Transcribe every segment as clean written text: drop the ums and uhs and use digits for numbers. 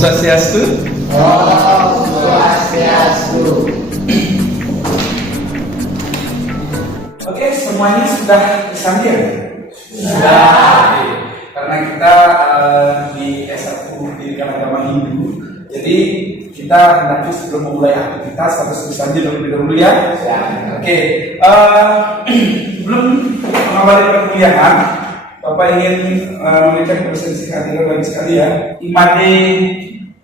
Swastiastu. Om Swastiastu. Oke, semuanya sudah tersandir? Sudah. Karena kita di S1 Pendidikan Agama Hindu, jadi kita nanti sebelum memulai aktivitas harus tersandir terlebih dahulu ya. Oke, sebelum mengawali perkuliahan, Bapak ingin mengucapkan presentasi hadirin lagi sekalian. Imade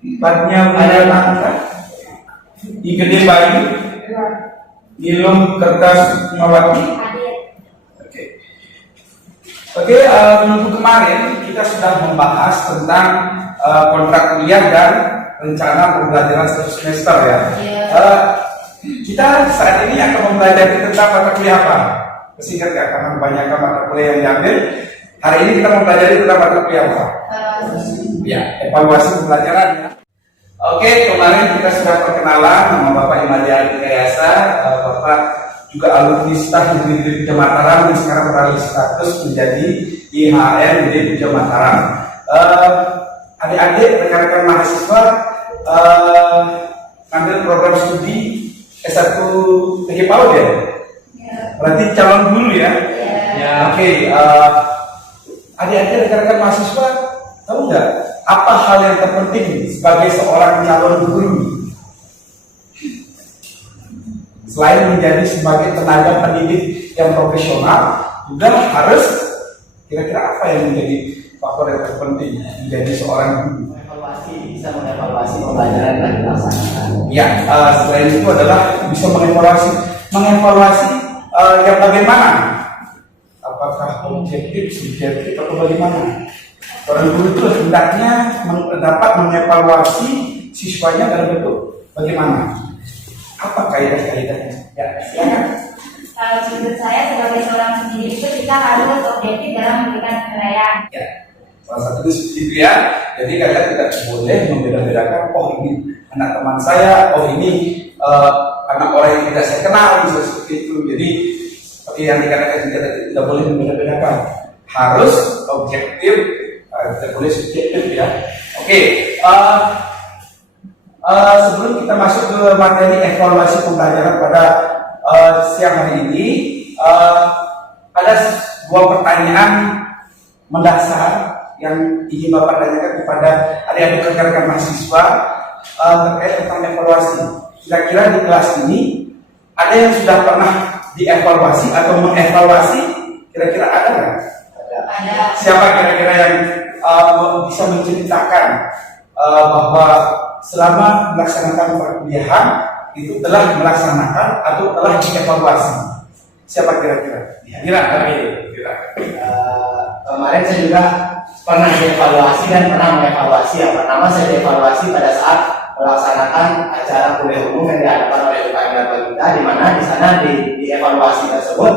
ibadnya ada nangka, igede bayi, ilum kertas mawati. Oke, minggu kemarin kita sudah membahas tentang kontrak kuliah dan rencana pembelajaran satu semester ya. Kita saat ini akan mempelajari tentang mata kuliah apa? Singkat ya, karena banyak mata kuliah yang diambil. Hari ini kita mempelajari tentang mata kuliah apa? Ya, evaluasi pembelajaran ya. Oke, kemarin kita sudah perkenalan nama Bapak Imade Adikayasa, Bapak juga alumni staf di Puja Mataram yang sekarang beralih status menjadi IHM di Puja Mataram. Adik-adik, rekan-rekan mahasiswa ambil program studi S1 PG PAUD ya? Berarti calon guru ya? Oke, adik-adik, rekan-rekan mahasiswa tahu nggak apa hal yang terpenting sebagai seorang calon guru? Selain menjadi sebagai tenaga pendidik yang profesional, juga harus kira-kira apa yang menjadi faktor yang terpenting menjadi seorang guru? Bisa mengevaluasi pembelajaran yang dilaksanakan. Ya, selain itu adalah bisa mengevaluasi yang bagaimana? Apakah objektif, subjektif atau bagaimana? Seorang guru itu hendaknya dapat mengevaluasi siswanya dalam bentuk bagaimana? Apa kaidah-kaidahnya? Ya, silakan. Kalau menurut saya sebagai seorang pendidik itu kita harus objektif dalam memberikan penilaian. Ya, salah satu seperti itu ya. Jadi kalian tidak boleh membeda-bedakan. Oh ini anak teman saya, oh ini anak orang yang tidak saya kenal, bisa seperti itu. Jadi seperti yang dikatakan kita tidak boleh membeda-bedakan. Harus objektif, tidak boleh subjektif ya. Oke. Sebelum kita masuk ke materi evaluasi pembelajaran pada siang hari ini, ada sebuah pertanyaan mendasar yang ingin Bapak tanyakan kepada adik-adik rekan-rekan mahasiswa terkait tentang evaluasi. Kira-kira di kelas ini ada yang sudah pernah dievaluasi atau mengevaluasi? Kira-kira ada nggak? Ada. Siapa kira-kira yang bisa menceritakan bahwa selama melaksanakan perkuliahan itu telah melaksanakan atau telah dievaluasi? Siapa kira-kira? Kira-kira. Kemarin saya juga pernah dievaluasi dan pernah mengevaluasi. Yang pertama saya dievaluasi pada saat melaksanakan acara kuliah umum yang diadakan oleh UKM Dharma, di mana di sana di evaluasi tersebut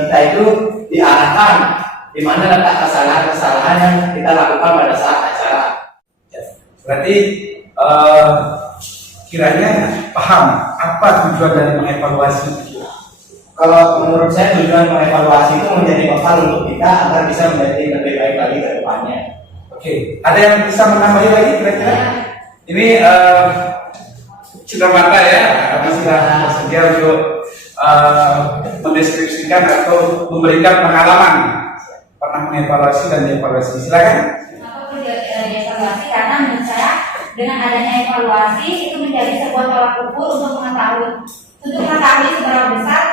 kita itu diarahkan di mana letak kesalahan-kesalahan yang kita lakukan pada saat acara. Berarti kiranya paham apa tujuan dari mengevaluasi? Kalau menurut saya tujuan mengevaluasi itu menjadi bekal untuk kita agar bisa menjadi lebih baik lagi ke depannya. Oke, ada yang bisa menambahi lagi kira-kira? Ini Cindramata ya, kami sudah bersedia untuk mendeskripsikan atau memberikan pengalaman pernah mengevaluasi dan dievaluasi. Silakan. Kenapa perlu dievaluasi? Karena menurut saya dengan adanya evaluasi itu menjadi sebuah tolak ukur untuk mengetahui seberapa besar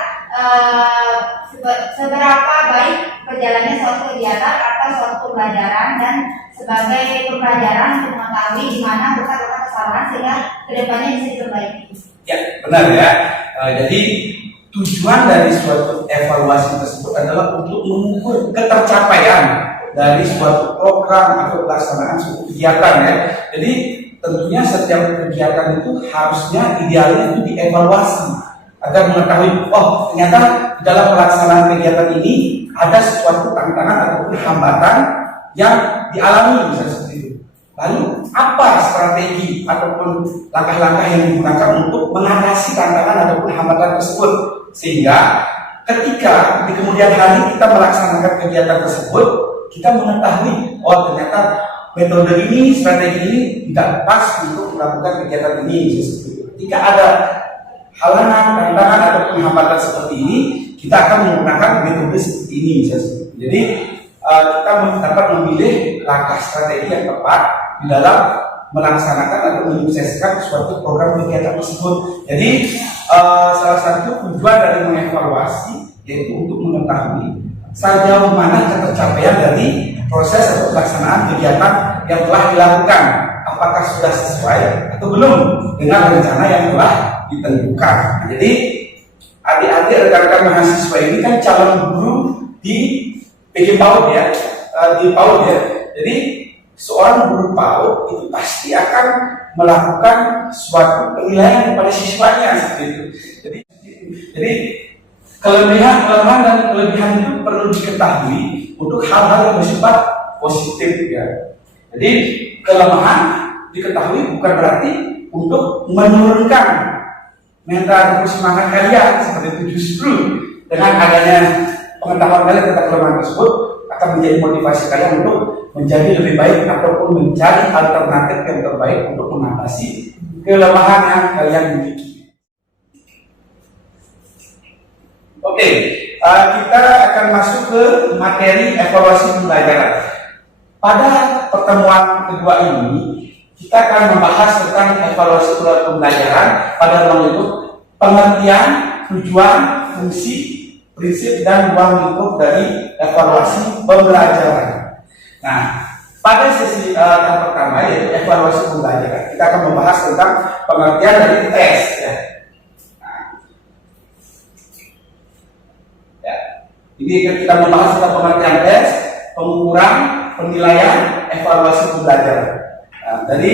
seberapa baik berjalannya suatu kegiatan atau suatu pembelajaran, dan sebagai pembelajaran untuk mengetahui di mana besar-besar kesalahan sehingga kedepannya bisa diperbaiki. Ya, benar ya. Jadi tujuan dari suatu evaluasi tersebut adalah untuk mengukur ketercapaian dari suatu program atau pelaksanaan suatu kegiatan ya. Jadi tentunya setiap kegiatan itu harusnya idealnya itu dievaluasi agar mengetahui, oh ternyata dalam pelaksanaan kegiatan ini ada sesuatu tantangan ataupun hambatan yang dialami, misalnya seperti itu. Lalu apa strategi ataupun langkah-langkah yang digunakan untuk mengatasi tantangan ataupun hambatan tersebut, sehingga ketika di kemudian hari kita melaksanakan kegiatan tersebut, kita mengetahui, oh ternyata metode ini, strategi ini tidak pas untuk melakukan kegiatan ini. Jika ada halangan, tantangan ataupun hambatan seperti ini, kita akan menggunakan metode seperti ini. Jadi kita dapat memilih langkah strategi yang tepat di dalam melaksanakan atau menyukseskan suatu program kegiatan tersebut. Jadi salah satu tujuan dari mengevaluasi yaitu untuk mengetahui sejauh mana ketercapaian dari proses atau pelaksanaan kegiatan yang telah dilakukan, apakah sudah sesuai atau belum dengan rencana yang telah ditentukan. Jadi adik-adik rekan-rekan mahasiswa ini kan calon guru di PG PAUD ya, di PAUD ya. Jadi seorang guru PAUD itu pasti akan melakukan suatu penilaian kepada siswanya seperti itu. Jadi kelemahan dan kelebihan itu perlu diketahui untuk hal-hal yang bersifat positif ya. Jadi kelemahan diketahui bukan berarti untuk menurunkan mental semangat kalian seperti itu. Justru dengan adanya pengetahuan kalian tentang kelemahan tersebut akan menjadi motivasi kalian untuk menjadi lebih baik ataupun mencari alternatif yang terbaik untuk mengatasi kelemahan yang kalian miliki. Oke, kita akan masuk ke materi evaluasi pembelajaran. Pada pertemuan kedua ini, kita akan membahas tentang evaluasi pembelajaran pada ruang lingkup pengertian, tujuan, fungsi, prinsip, dan ruang lingkup dari evaluasi pembelajaran. Nah, pada sesi yang pertama yaitu evaluasi pembelajaran, kita akan membahas tentang pengertian dari tes. Ini kita membahas tentang pengertian tes, pengukuran, penilaian, evaluasi pembelajaran. Nah, jadi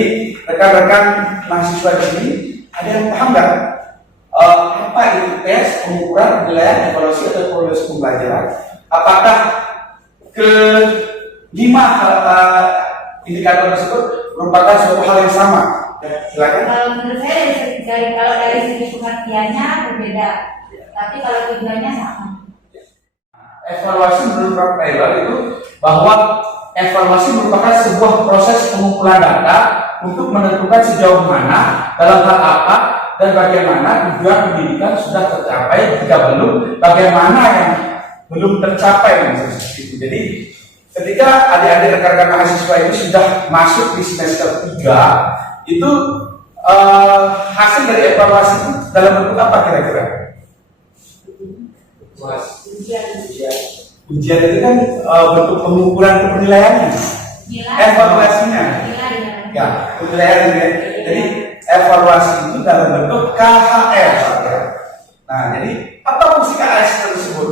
rekan-rekan mahasiswa di sini ada yang paham nggak apa itu tes, pengukuran, penilaian, evaluasi atau evaluasi pembelajaran? Apakah kelima indikator tersebut merupakan suatu hal yang sama? Ya, silakan. Kalau menurut saya dari segi pengertiannya berbeda, tapi kalau tujuannya sama. Evaluasi menurut Prof. Taylor itu bahwa evaluasi merupakan sebuah proses pengumpulan data untuk menentukan sejauh mana, dalam hal apa, dan bagaimana tujuan pendidikan sudah tercapai. Jika belum, bagaimana yang belum tercapai. Jadi ketika adik-adik rekan-rekan mahasiswa ini sudah masuk di semester 3, itu hasil dari evaluasi itu dalam bentuk apa kira-kira? Ujian itu kan bentuk pengukuran penilaiannya, evaluasinya. Ya, penilaian. Jadi evaluasi itu dalam bentuk KHR. Nah, jadi apa fungsi KHR tersebut?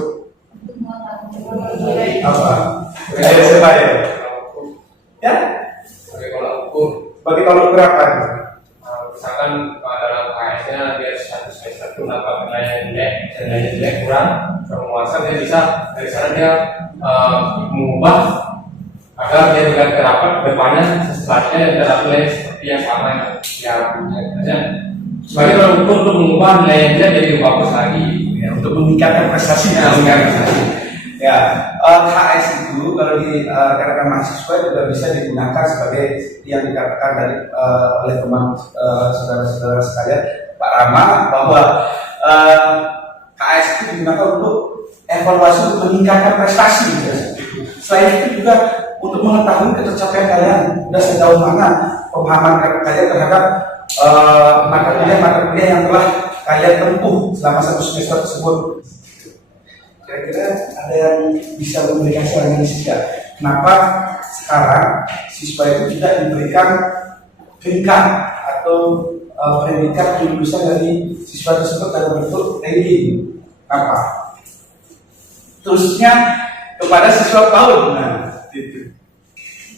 Apa? Ya? Bagi tolak ukur apa? Misalkan dalam KS-nya dia satu semester itu dapat nilainya jelek kurang penguasaan, dia bisa dari sana dia mengubah agar dia tidak terapat depannya setelahnya dapat nilai seperti yang sama yang punya. Sebagai tolak ukur untuk mengubah nilainya dia jadi lebih bagus lagi Ya, untuk meningkatkan prestasinya. Ya, KS itu kalau di rekan-rekan mahasiswa juga bisa digunakan sebagai yang dikatakan dari oleh teman saudara-saudara sekalian Pak Rama bahwa KS itu digunakan untuk evaluasi untuk meningkatkan prestasi. Selain itu juga untuk mengetahui ketercapaian kalian sudah sejauh mana pemahaman kalian terhadap mata kuliah yang telah kalian tempuh selama satu semester tersebut. Kira-kira ada yang bisa memberikan analisis nggak? Kenapa sekarang siswa itu tidak diberikan peringkat atau predikat kelulusan dari siswa tersebut dalam bentuk ranking? Apa? Terusnya kepada siswa PAUD. Nah, itu.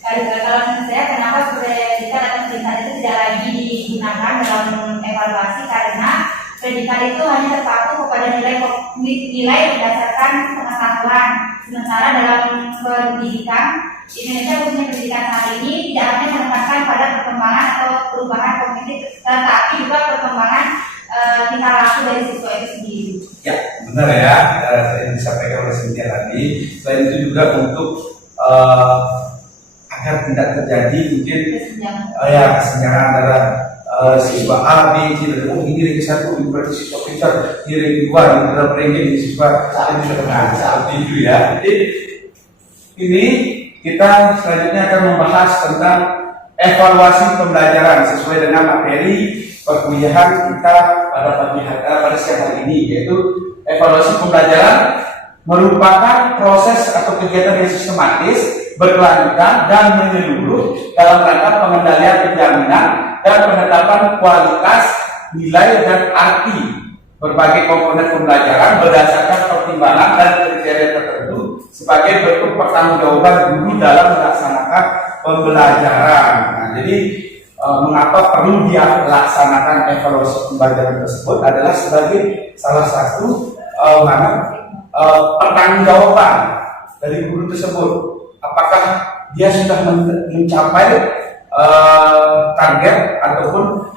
Kalau menurut saya, kenapa predikat atau peringkat itu tidak lagi digunakan dalam evaluasi, karena predikat itu hanya terpaku kepada nilai berdasarkan pengetahuan. Sementara dalam pendidikan Indonesia, khususnya pendidikan saat ini, tidak hanya menekankan pada perkembangan atau perubahan kognitif, tetapi juga perkembangan tingkah laku dari siswa itu sendiri. Ya, benar ya, yang disampaikan oleh Cynthia tadi. Selain itu juga untuk agar tidak terjadi mungkin Kesenjangan. kesenjangan antara siswa A, B, C, dan ini ranking 1, ini berarti siswa pintar, ini ranking 2, ini dalam ranking siswa seperti itu ya. Jadi ini kita selanjutnya akan membahas tentang evaluasi pembelajaran sesuai dengan materi perkuliahan kita pada siang hari ini, yaitu evaluasi pembelajaran merupakan proses atau kegiatan yang sistematis, berkelanjutan dan menyeluruh dalam rangka pengendalian penjaminan dan penetapan kualitas, nilai dan arti berbagai komponen pembelajaran berdasarkan pertimbangan dan kriteria tertentu sebagai bentuk pertanggungjawaban guru dalam melaksanakan pembelajaran. Nah, jadi mengapa perlu dilaksanakan evaluasi pembelajaran tersebut adalah sebagai salah satu pertanggungjawaban dari guru tersebut, apakah dia sudah mencapai target ataupun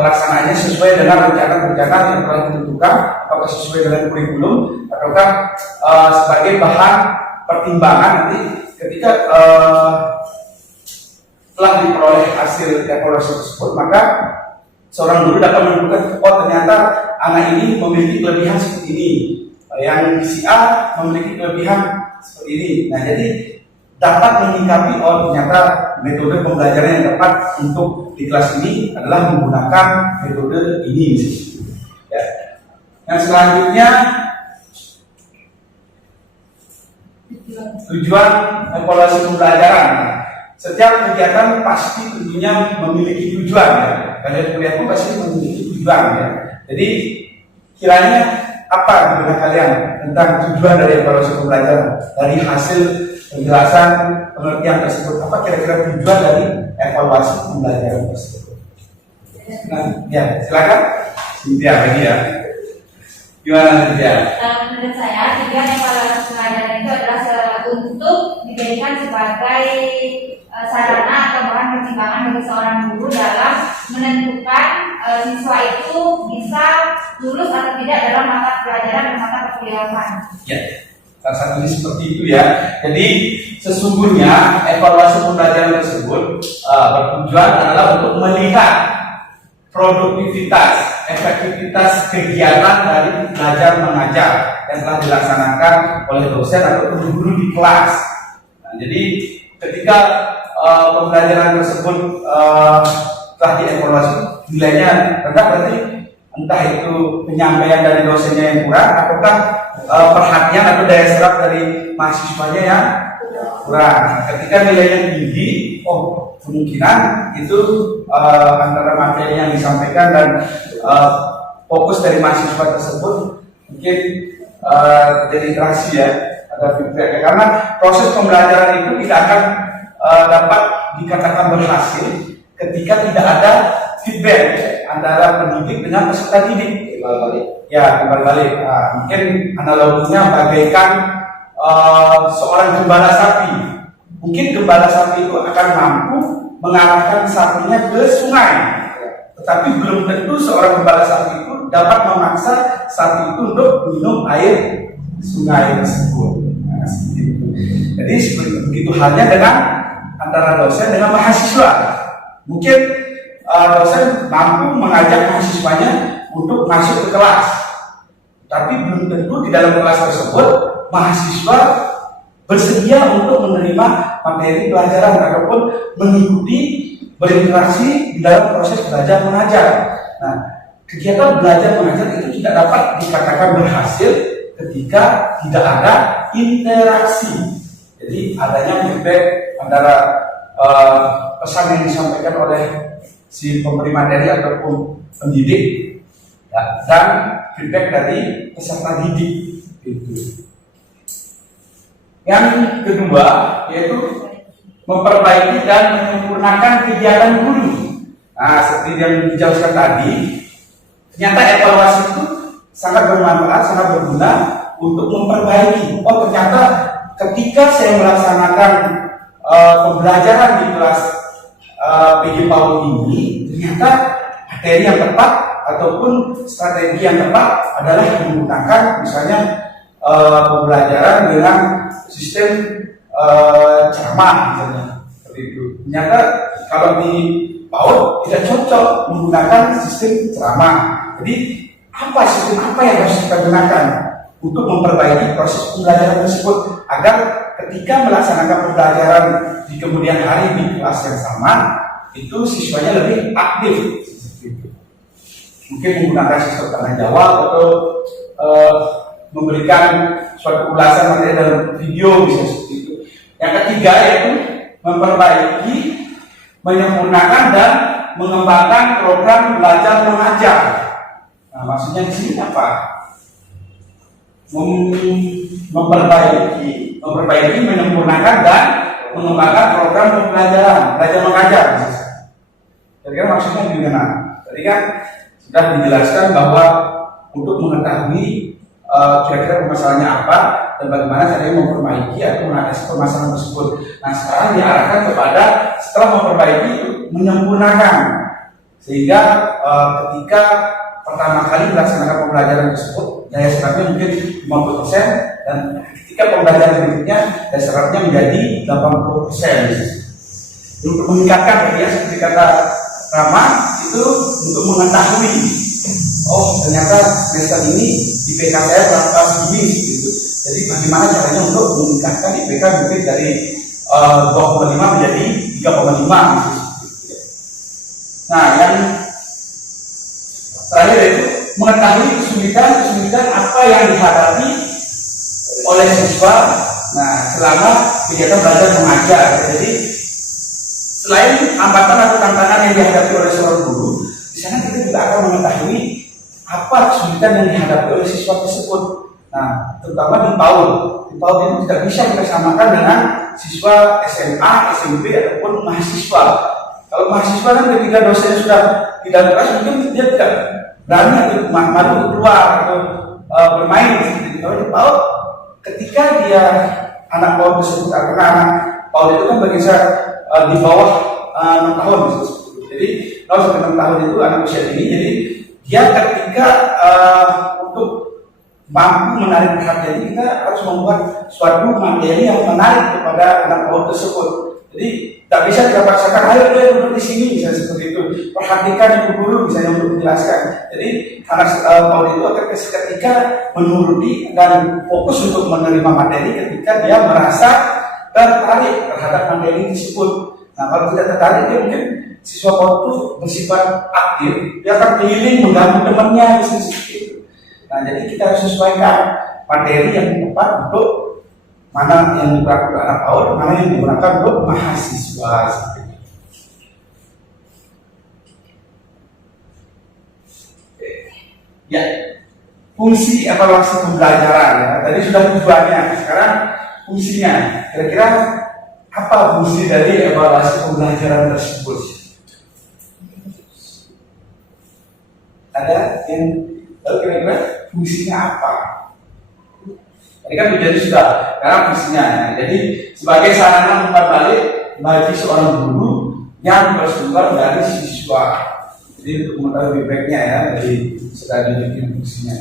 pelaksanaannya sesuai dengan rencana-rencana yang telah ditentukan, apakah sesuai dengan kurikulum, ataukah sebagai bahan pertimbangan nanti ketika telah diperoleh hasil evaluasi tersebut, maka seorang guru dapat menentukan, oh ternyata anak ini memiliki kelebihan seperti ini, yang si A memiliki kelebihan seperti ini. Nah, jadi dapat menyikapi, oh ternyata metode pembelajaran yang tepat untuk di kelas ini adalah menggunakan metode ini. Ya. Yang selanjutnya, tujuan evaluasi pembelajaran. Setiap kegiatan pasti tentunya memiliki tujuan ya. Kalian kuliah pun pasti memiliki tujuan ya. Jadi kiranya apa menurut kalian tentang tujuan dari evaluasi pembelajaran? Dari hasil penjelasan pengertian tersebut, apa kira-kira tujuan dari evaluasi pembelajaran tersebut? Nah, ya silakan. Cynthia lagi ya. Gimana Cynthia? Menurut saya tujuan evaluasi pembelajaran itu adalah untuk dijadikan sebagai sarana atau bahan pertimbangan bagi seorang guru dalam menentukan siswa itu bisa lulus atau tidak dalam mata pelajaran dan mata perkuliahan. Ya, salah satunya seperti itu ya. Jadi sesungguhnya evaluasi pembelajaran tersebut bertujuan adalah untuk melihat produktivitas, efektivitas kegiatan dari belajar mengajar yang telah dilaksanakan oleh dosen atau guru di kelas. Nah, jadi ketika pembelajaran tersebut telah dievaluasi, nilainya rendah, berarti entah itu penyampaian dari dosennya yang kurang, ataukah perhatian atau daya serap dari mahasiswanya yang kurang. Ketika nilainya tinggi, oh kemungkinan itu antara materi yang disampaikan dan fokus dari mahasiswa tersebut mungkin jadi interaksi ya, ada feedback. Karena proses pembelajaran itu tidak akan dapat dikatakan berhasil ketika tidak ada feedback antara pendidik dengan peserta didik. Ya, timbal balik. Mungkin analoginya bagaikan seorang gembala sapi. Mungkin gembala sapi itu akan mampu mengarahkan sapinya ke sungai, tetapi belum tentu seorang gembala sapi itu dapat memaksa sapi itu untuk minum air sungai tersebut. Nah, seperti itu. Jadi begitu halnya dengan antara dosen dengan mahasiswa. Mungkin dosen mampu mengajak mahasiswanya untuk masuk ke kelas, tapi belum tentu di dalam kelas tersebut mahasiswa bersedia untuk menerima materi pelajaran ataupun mengikuti berinteraksi di dalam proses belajar mengajar. Nah, kegiatan belajar mengajar itu tidak dapat dikatakan berhasil ketika tidak ada interaksi. Jadi adanya feedback antara pesan yang disampaikan oleh si pemberi materi ataupun pendidik ya, dan feedback dari peserta didik. Gitu. Yang kedua yaitu memperbaiki dan menyempurnakan kegiatan guru. Nah, seperti yang dijelaskan tadi, ternyata evaluasi itu sangat bermanfaat, sangat berguna untuk memperbaiki. Oh, ternyata ketika saya melaksanakan pembelajaran di kelas PG PAUD ini, ternyata materi yang tepat ataupun strategi yang tepat adalah menggunakan misalnya pembelajaran dengan sistem ceramah misalnya, ternyata kalau di PAUD tidak cocok menggunakan sistem ceramah. Jadi sistem apa yang harus kita gunakan untuk memperbaiki proses pembelajaran tersebut agar ketika melaksanakan pembelajaran di kemudian hari di kelas yang sama itu siswanya lebih aktif. Mungkin menggunakan sistem tanya jawab atau memberikan suatu ulasan materi dalam video bisa seperti itu. Yang ketiga yaitu memperbaiki, menyempurnakan dan mengembangkan program belajar mengajar. Nah, maksudnya di sini apa? Memperbaiki, menyempurnakan dan mengembangkan program pembelajaran belajar mengajar. Kira-kira maksudnya gimana? Tadi kan sudah dijelaskan bahwa untuk mengetahui kira-kira permasalahannya apa dan bagaimana caranya memperbaiki atau mengatasi permasalahan tersebut. Nah, sekarang diarahkan kepada setelah memperbaiki menyempurnakan, sehingga ketika pertama kali melaksanakan pembelajaran tersebut daya serapnya mungkin 50% dan ketika pembelajaran berikutnya daya serapnya menjadi 80%. Untuk meningkatkan ya seperti kata Rama itu untuk mengetahui ternyata semester ini IPK saya berapa segini gitu. Jadi bagaimana caranya untuk meningkatkan IPK mungkin dari 2,5 menjadi 3,5 gitu. Nah, yang terakhir yaitu mengetahui kesulitan apa yang dihadapi oleh siswa selama kegiatan belajar mengajar. Jadi selain hambatan atau tantangan yang dihadapi oleh seorang guru, di sana kita juga akan mengetahui apa kesulitan yang dihadapi oleh siswa tersebut. Nah, terutama di PAUD. Di PAUD itu tidak bisa kita samakan dengan siswa SMA, SMP ataupun mahasiswa. Kalau mahasiswa kan ketika dosen sudah tidak kelas mungkin dia tidak berani untuk malu keluar atau bermain. Kalau di PAUD, ketika dia anak PAUD tersebut karena anak PAUD itu kan berkisar di bawah 6 tahun. Jadi kalau sampai 6 tahun itu anak usia ini, jadi dia ketika untuk mampu menarik perhatian kita harus membuat suatu materi yang menarik kepada anak PAUD tersebut. Jadi tak bisa kita paksakan, ayo dia duduk di sini misalnya seperti itu. Perhatikan ibu guru misalnya untuk menjelaskan. Jadi anak PAUD itu akan ketika menuruti dan fokus untuk menerima materi ketika dia merasa tertarik terhadap materi tersebut. Nah, kalau tidak tertarik dia mungkin siswa PAUD itu bersifat aktif, dia akan keliling mengganggu temannya misalnya seperti itu. Nah, jadi kita harus sesuaikan materi yang tepat untuk mana yang digunakan untuk anak PAUD, mana yang digunakan untuk mahasiswa. Ya, fungsi evaluasi pembelajaran ya. Tadi sudah tujuannya, sekarang fungsinya. Kira-kira apa fungsi dari evaluasi pembelajaran tersebut? Ada yang tahu kira-kira fungsinya apa? Tadi kan menjadi sudah, karena fungsinya. Jadi sebagai sarana umpan balik bagi seorang guru yang bersumber dari siswa. Jadi untuk mengetahui feedbacknya ya, dari sudah dibikin fungsinya.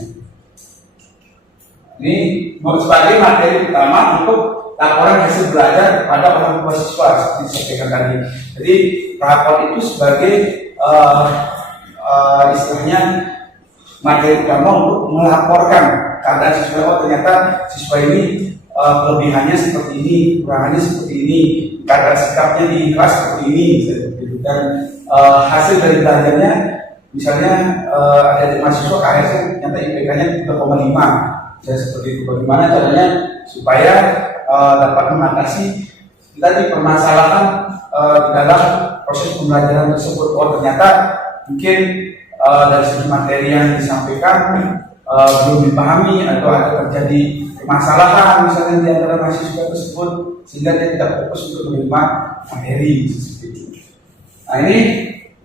Ini sebagai materi utama untuk laporan hasil belajar kepada orang tua siswa seperti disampaikan tadi. Jadi rapor itu sebagai istilahnya materi utama untuk melaporkan keadaan siswa. Ternyata siswa ini kelebihannya seperti ini, kekurangannya seperti ini, keadaan sikapnya di kelas seperti ini, dan hasil dari belajarnya misalnya ada mahasiswa KS ternyata IPK-nya 3,5 jadi seperti itu. Bagaimana caranya supaya dapat mengatasi tadi permasalahan di dalam proses pembelajaran tersebut. Ternyata mungkin dari segi materi yang disampaikan belum dipahami atau ada terjadi permasalahan misalnya di antara mahasiswa tersebut sehingga dia tidak fokus untuk menerima materi seperti itu. Nah, ini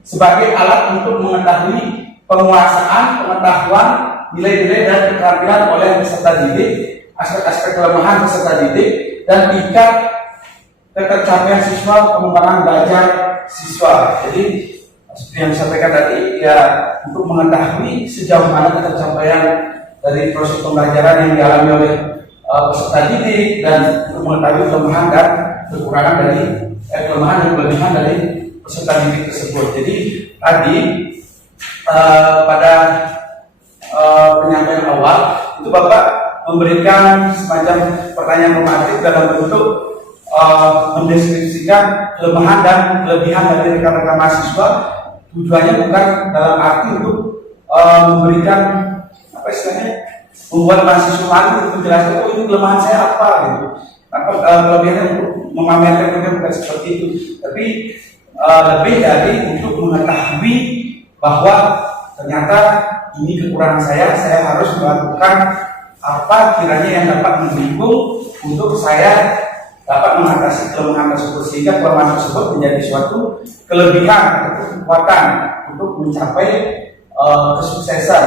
sebagai alat untuk mengetahui penguasaan, pengetahuan, nilai-nilai dan keterampilan oleh peserta didik, aspek-aspek kelemahan peserta didik, dan tingkat ketercapaian siswa, pengembangan belajar siswa. Jadi seperti yang disampaikan tadi, ya untuk mengetahui sejauh mana ketercapaian dari proses pembelajaran yang dialami oleh peserta didik dan untuk mengetahui kelemahan dan kekurangan dari kelemahan dan kelebihan dari peserta didik tersebut. Jadi tadi pada penyampaian awal itu Bapak memberikan semacam pertanyaan normatif dalam bentuk mendeskripsikan kelemahan dan kelebihan dari rekan-rekan mahasiswa. Tujuannya bukan dalam arti untuk memberikan apa istilahnya, membuat mahasiswa lain untuk menjelaskan oh itu kelemahan saya apa gitu. Kelebihannya untuk memamerkan bukan seperti itu, tapi lebih dari untuk mengetahui bahwa ternyata ini kekurangan saya harus melakukan apa kiranya yang dapat mendukung untuk saya dapat mengatasi kelemahan tersebut, sehingga kelemahan tersebut menjadi suatu kelebihan atau kekuatan untuk mencapai kesuksesan.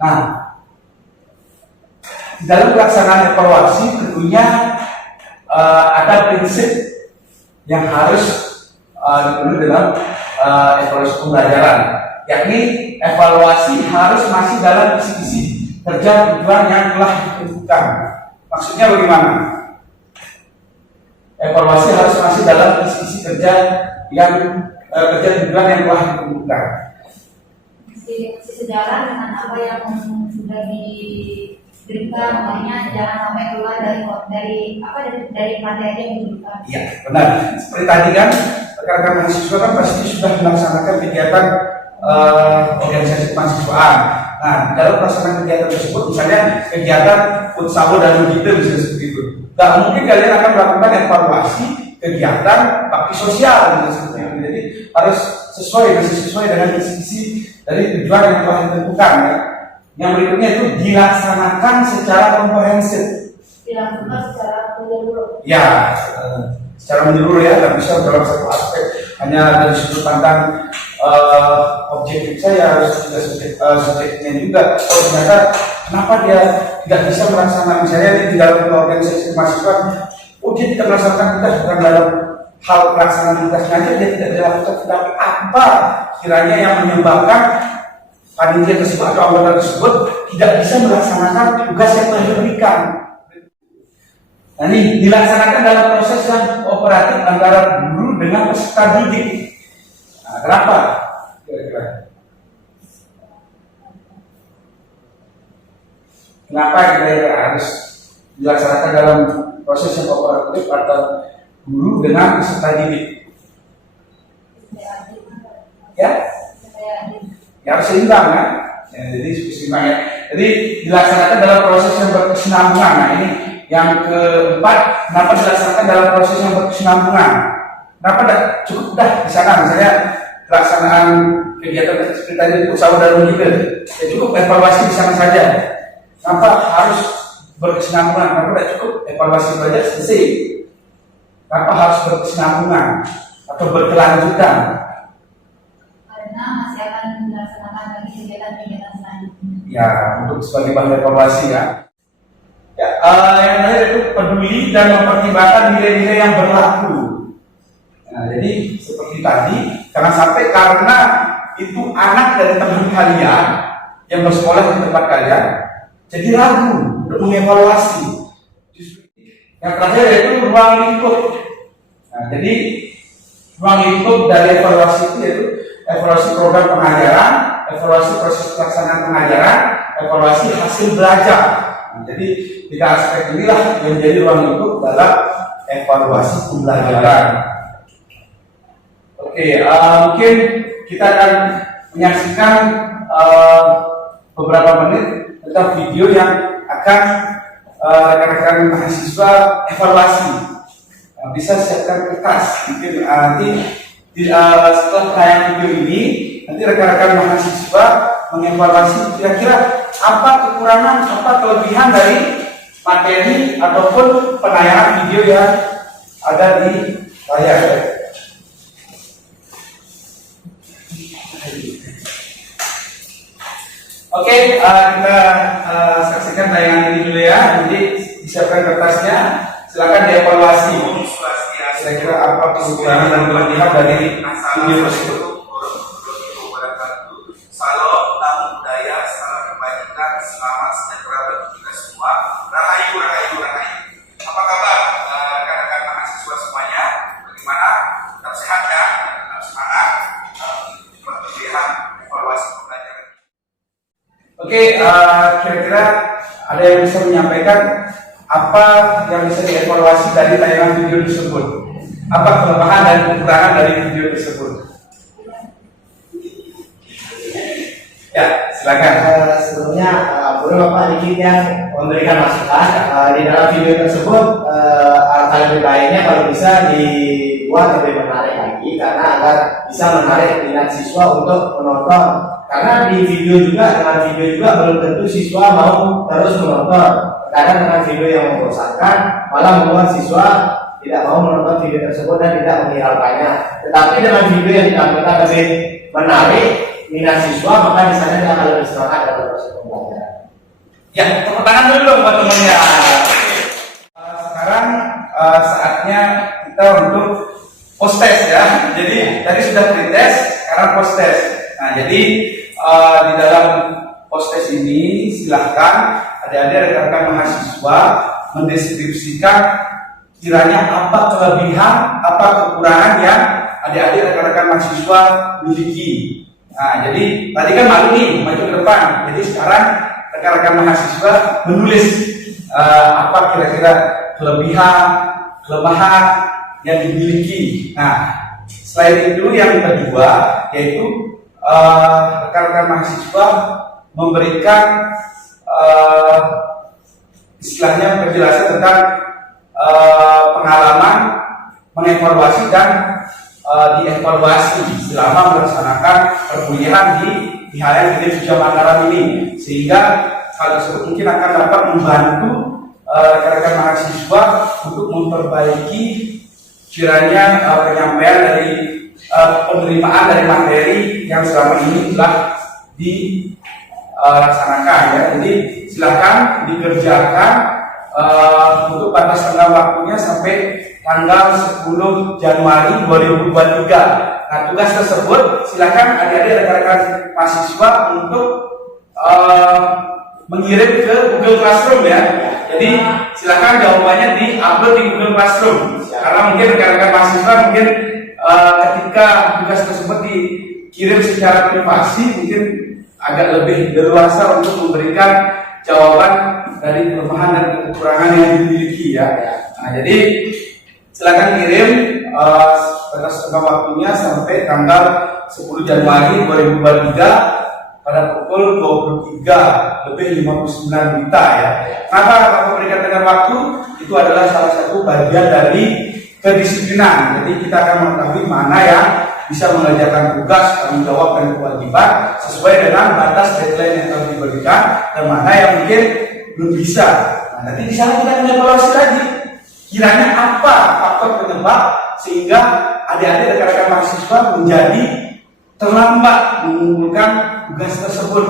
Nah, dalam pelaksanaan evaluasi tentunya ada prinsip yang harus dipenuhi dalam evaluasi pembelajaran, yakni evaluasi harus masih dalam visi-visi kerja tujuan yang telah ditentukan. Maksudnya bagaimana? Evaluasi harus masih dalam visi-visi kerja yang kerja tujuan yang telah ditentukan. Masih sejalan dengan apa yang sudah diberikan, makanya jangan sampai keluar dari materi yang diberikan. Iya, benar. Seperti tadi kan, rekan-rekan mahasiswa kan pasti sudah melaksanakan kegiatan organisasi mahasiswaan. Nah, dalam pelaksanaan kegiatan tersebut, misalnya kegiatan futsal dan begitu bisa seperti itu. Gak mungkin kalian akan melakukan evaluasi kegiatan bakti sosial gitu, seperti itu. Jadi harus sesuai dengan visi dari tujuan yang telah ditentukan. Ya. Yang berikutnya itu dilaksanakan secara komprehensif. Dilakukan secara menyeluruh. Ya, secara menyeluruh ya, tidak bisa dalam satu aspek hanya dari sudut pandang objektif saya, harus juga subjektifnya juga. Kalau ternyata kenapa dia tidak bisa melaksanakan, misalnya di dalam organisasi mahasiswa, dia tidak melaksanakan tugas, bukan dalam hal pelaksanaan tugasnya aja dia tidak dilakukan, tetapi apa kiranya yang menyebabkan panitia tersebut atau anggota tersebut tidak bisa melaksanakan tugas yang telah diberikan. Nah, ini dilaksanakan dalam proses yang kooperatif antara guru dengan peserta didik. Nah, kenapa? Kira-kira. Kenapa kira-kira harus dilaksanakan dalam proses yang kooperatif antara guru dengan peserta didik? Ya? Ya harus seimbang kan? Ya, jadi seimbang ya. Jadi dilaksanakan dalam proses yang berkesinambungan. Nah, ini yang keempat, kenapa dilaksanakan dalam proses yang berkesinambungan? Kenapa tidak cukup dah di sana misalnya pelaksanaan kegiatan seperti tadi usaha dan begitu, ya cukup evaluasi di sana saja. Kenapa harus berkesinambungan? Kenapa tidak cukup evaluasi saja selesai? Kenapa harus berkesinambungan atau berkelanjutan? Karena masih akan dilaksanakan lagi kegiatan-kegiatan selanjutnya. Ya, untuk sebagai bahan evaluasi ya. Ya, yang terakhir itu peduli dan mempertimbangkan nilai-nilai yang berlaku. Nah, jadi seperti tadi, jangan sampai karena itu anak dari teman kalian yang bersekolah di tempat kalian, jadi ragu untuk mengevaluasi. Yang terakhir yaitu ruang lingkup. Nah, jadi ruang lingkup dari evaluasi itu yaitu evaluasi program pengajaran, evaluasi proses pelaksanaan pengajaran, evaluasi hasil belajar. Nah, jadi tiga aspek inilah yang menjadi ruang lingkup dalam evaluasi pembelajaran. Oke, mungkin kita akan menyaksikan beberapa menit tentang video yang akan rekan-rekan mahasiswa evaluasi. Bisa siapkan kertas. Mungkin nanti setelah tayang video ini, nanti rekan-rekan mahasiswa mengevaluasi kira-kira apa kekurangan, apa kelebihan dari materi ataupun penayangan video yang ada di layar. Oke, kita saksikan tayangan ini dulu ya. Jadi disiapkan kertasnya, silakan dievaluasi. Kira-kira apa kekurangan dan kelebihan dari video tersebut. Salam, namo buddhaya, salam kebajikan, selamat sejahtera bagi kita semua. Rahayu, rahayu, rahayu. Apa kabar Oke, kira-kira ada yang bisa menyampaikan apa yang bisa dievaluasi dari tayangan video tersebut? Apa kelemahan dan kekurangan dari video tersebut? Ya, silakan. Sebelumnya boleh Bapak dikit yang memberikan masukan di dalam video tersebut. Alangkah lebih baiknya kalau bisa dibuat lebih menarik lagi, karena agar bisa menarik minat siswa untuk menonton. Karena di video juga, dengan video juga belum tentu siswa mau terus menonton. Kadang dengan video yang membosankan malah membuat siswa tidak mau menonton video tersebut dan tidak menghiraukannya. Tetapi dengan video yang ditampilkan lebih menarik minat siswa, maka di sana dia akan lebih semangat dalam proses pembelajaran. Ya, tepuk tangan dulu dong buat temennya. Sekarang saatnya kita untuk post test ya. Jadi tadi sudah pretest, sekarang post test. Nah, jadi di dalam post test ini silahkan adik-adik rekan-rekan mahasiswa mendeskripsikan kiranya apa kelebihan, apa kekurangan yang adik-adik rekan-rekan mahasiswa miliki. Nah, jadi tadi kan malu nih maju ke depan. Jadi sekarang rekan-rekan mahasiswa menulis apa kira-kira kelebihan, kelemahan yang dimiliki. Nah, selain itu yang kedua yaitu rekan-rekan mahasiswa memberikan istilahnya penjelasan tentang pengalaman mengevaluasi dan dievaluasi selama melaksanakan perkuliahan di HL Gede Mataram ini, sehingga hal tersebut mungkin akan dapat membantu rekan-rekan mahasiswa untuk memperbaiki kiranya penyampaian dari penerimaan dari materi yang selama ini telah dilaksanakan ya. Jadi silakan dikerjakan untuk batas tengah waktunya sampai tanggal 10 Januari 2023. Nah, tugas tersebut silakan adik-adik rekan-rekan mahasiswa untuk mengirim ke Google Classroom ya. Jadi silakan jawabannya di-upload di Google Classroom. Karena mungkin rekan-rekan mahasiswa mungkin ketika tugas tersebut dikirim secara privasi mungkin agak lebih leluasa untuk memberikan jawaban dari kelemahan dan kekurangan yang dimiliki ya. Nah, jadi silakan kirim batas tengah waktunya sampai tanggal 10 Januari 2023 pada pukul 23:59 ya. Kenapa Bapak berikan tengah waktu? Itu adalah salah satu bagian dari kedisiplinan. Jadi kita akan mengetahui mana yang bisa mengerjakan tugas, tanggung jawab dan kewajiban sesuai dengan batas deadline yang telah diberikan dan mana yang mungkin belum bisa. Nah, nanti di sana kita mengevaluasi lagi. Kiranya apa faktor penyebab sehingga adik-adik rekan-rekan mahasiswa menjadi terlambat mengumpulkan tugas tersebut.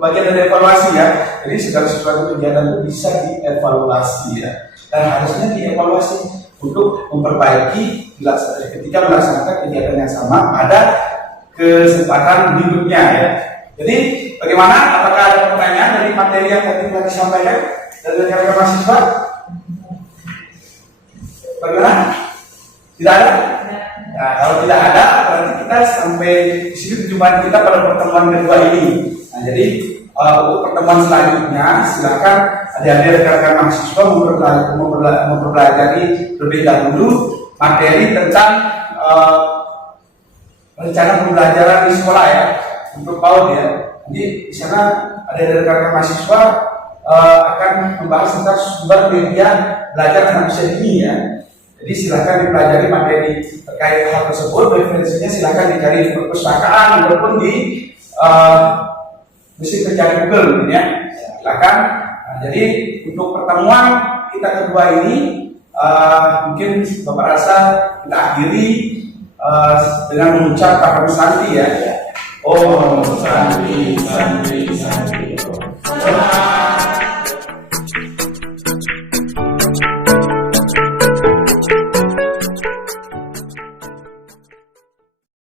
Bagian dari evaluasi ya. Jadi segala sesuatu kegiatan itu bisa dievaluasi ya. Dan harusnya dievaluasi untuk memperbaiki ketika melaksanakan kegiatan yang sama pada kesempatan berikutnya ya. Jadi bagaimana? Apakah ada pertanyaan dari materi yang tadi telah disampaikan dari rekan-rekan mahasiswa? Bagaimana? Tidak ada? Nah, kalau tidak ada, berarti kita sampai di sini perjumpaan kita pada pertemuan kedua ini. Nah, jadi untuk pertemuan selanjutnya, silakan adik-adik rekan-rekan mahasiswa mempelajari terlebih dahulu materi tentang rencana pembelajaran di sekolah ya, untuk PAUD ya. Jadi di sana adik-adik rekan-rekan mahasiswa akan membahas tentang sumber media belajar anak usia dini ya. Jadi silakan dipelajari materi terkait hal tersebut. Referensinya silakan dicari di perpustakaan ataupun di mesin pencari Google ya. Silakan. Nah, jadi untuk pertemuan kita kedua ini mungkin Bapak rasa kita akhiri dengan mengucap Pak Santi ya. Oh, Santi.